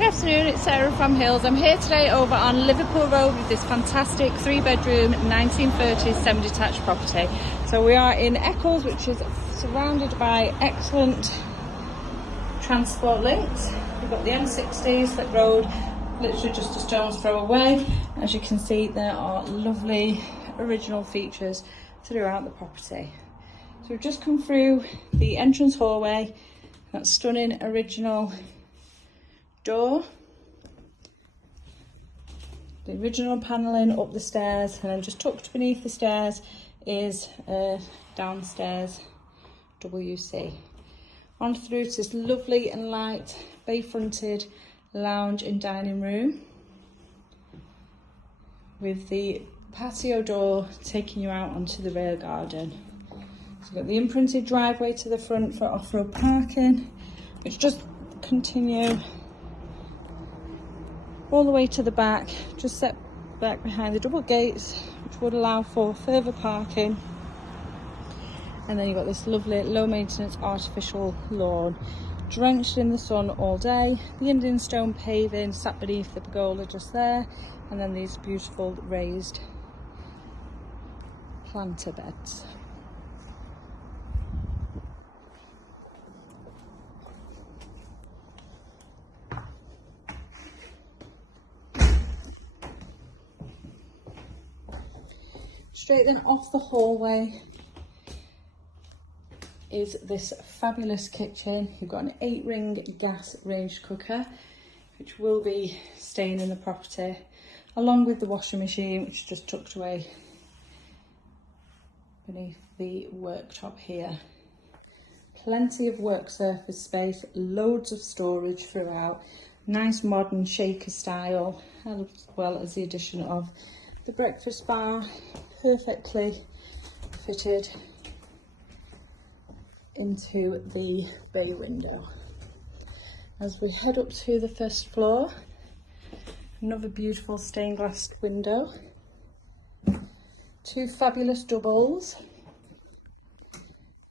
Good afternoon, it's Sarah from Hills. I'm here today over on Liverpool Road with this fantastic 3-bedroom 1930s semi-detached property. So we are in Eccles, which is surrounded by excellent transport links. We've got the M30 slip road, literally just a stone's throw away. As you can see, there are lovely original features throughout the property. So we've just come through the entrance hallway, that stunning original door, the original panelling up the stairs, and then just tucked beneath the stairs is a downstairs WC. On through to this lovely and light bay fronted lounge and dining room with the patio door taking you out onto the rear garden. So you've got the imprinted driveway to the front for off-road parking, which just continue all the way to the back, just set back behind the double gates, which would allow for further parking. And then you've got this lovely low maintenance artificial lawn, drenched in the sun all day. The Indian stone paving sat beneath the pergola just there, and then these beautiful raised planter beds. Straight then off the hallway is this fabulous kitchen. You've got an 8-ring gas range cooker, which will be staying in the property, along with the washing machine, which is just tucked away beneath the worktop here. Plenty of work surface space, loads of storage throughout, nice modern shaker style, as well as the addition of the breakfast bar, perfectly fitted into the bay window. As we head up to the first floor, another beautiful stained glass window, 2 fabulous doubles,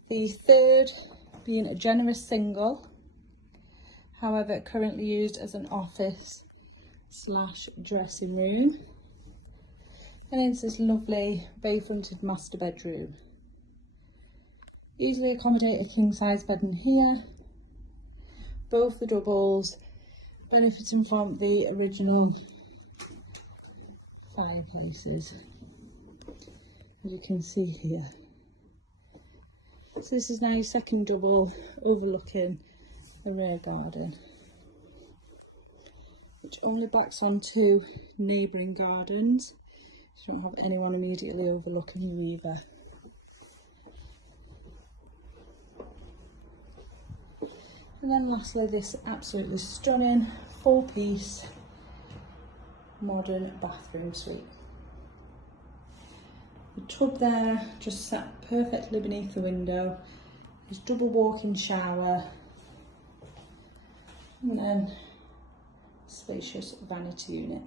the third being a generous single, however currently used as an office / dressing room. And into this lovely bay fronted master bedroom. Easily accommodate a king size bed in here. Both the doubles benefiting from the original fireplaces, as you can see here. So this is now your second double overlooking the rear garden, which only backs onto neighbouring gardens. You don't have anyone immediately overlooking you either. And then lastly, this absolutely stunning 4-piece modern bathroom suite. The tub there just sat perfectly beneath the window. There's double walk-in shower, and then spacious vanity unit.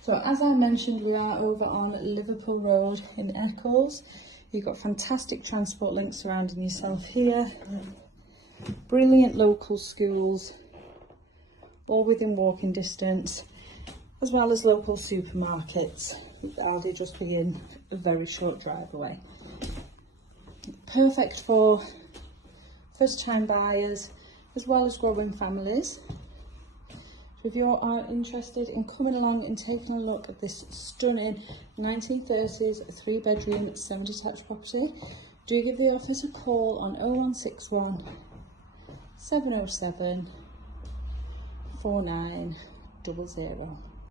So as I mentioned, we are over on Liverpool Road in Eccles. You've got fantastic transport links surrounding yourself here. Brilliant local schools, all within walking distance, as well as local supermarkets, with Aldi just being a very short drive away. Perfect for first-time buyers, as well as growing families. If you are interested in coming along and taking a look at this stunning 1930s 3-bedroom semi-detached property, do give the office a call on 0161 707 4900.